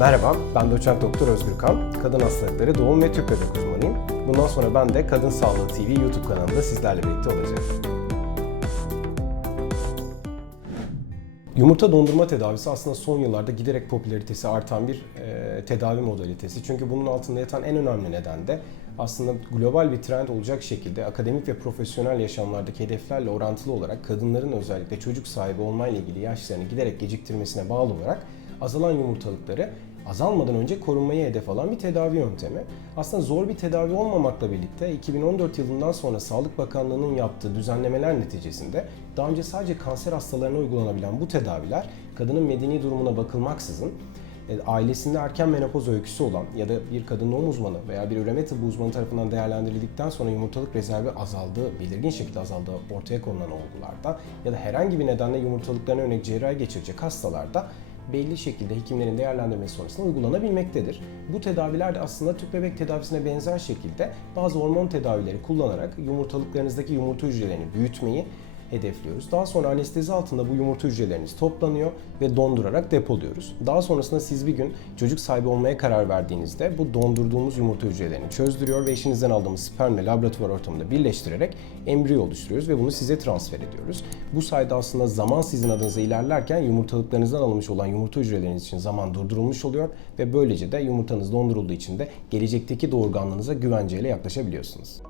Merhaba, ben doçent doktor Özgür Kan. Kadın hastalıkları doğum ve tüp bebek uzmanıyım. Bundan sonra ben de Kadın Sağlığı TV YouTube kanalında sizlerle birlikte olacağım. Yumurta dondurma tedavisi aslında son yıllarda giderek popülaritesi artan bir e, tedavi modalitesi. Çünkü bunun altında yatan en önemli neden de aslında global bir trend olacak şekilde akademik ve profesyonel yaşamlardaki hedeflerle orantılı olarak kadınların özellikle çocuk sahibi olmayla ilgili yaşlarını giderek geciktirmesine bağlı olarak azalan yumurtalıkları azalmadan önce korunmayı hedef alan bir tedavi yöntemi. Aslında zor bir tedavi olmamakla birlikte 2014 yılından sonra Sağlık Bakanlığı'nın yaptığı düzenlemeler neticesinde daha önce sadece kanser hastalarına uygulanabilen bu tedaviler kadının medeni durumuna bakılmaksızın e, ailesinde erken menopoz öyküsü olan ya da bir kadın doğum uzmanı veya bir üreme tıbbı uzmanı tarafından değerlendirildikten sonra yumurtalık rezervi azaldığı, belirgin şekilde azaldığı ortaya konulan olgularda ya da herhangi bir nedenle yumurtalıklarına yönelik cerrahi geçirecek hastalarda belli şekilde hekimlerin değerlendirmesi sonrasında uygulanabilmektedir. Bu tedaviler de aslında tüp bebek tedavisine benzer şekilde bazı hormon tedavileri kullanarak yumurtalıklarınızdaki yumurta hücrelerini büyütmeyi hedefliyoruz. Daha sonra anestezi altında bu yumurta hücreleriniz toplanıyor ve dondurarak depoluyoruz. Daha sonrasında siz bir gün çocuk sahibi olmaya karar verdiğinizde bu dondurduğumuz yumurta hücrelerini çözdürüyor ve eşinizden aldığımız spermle laboratuvar ortamında birleştirerek embriyo oluşturuyoruz ve bunu size transfer ediyoruz. Bu sayede aslında zaman sizin adınıza ilerlerken yumurtalıklarınızdan alınmış olan yumurta hücreleriniz için zaman durdurulmuş oluyor ve böylece de yumurtanız dondurulduğu için de gelecekteki doğurganlığınıza güvenceyle yaklaşabiliyorsunuz.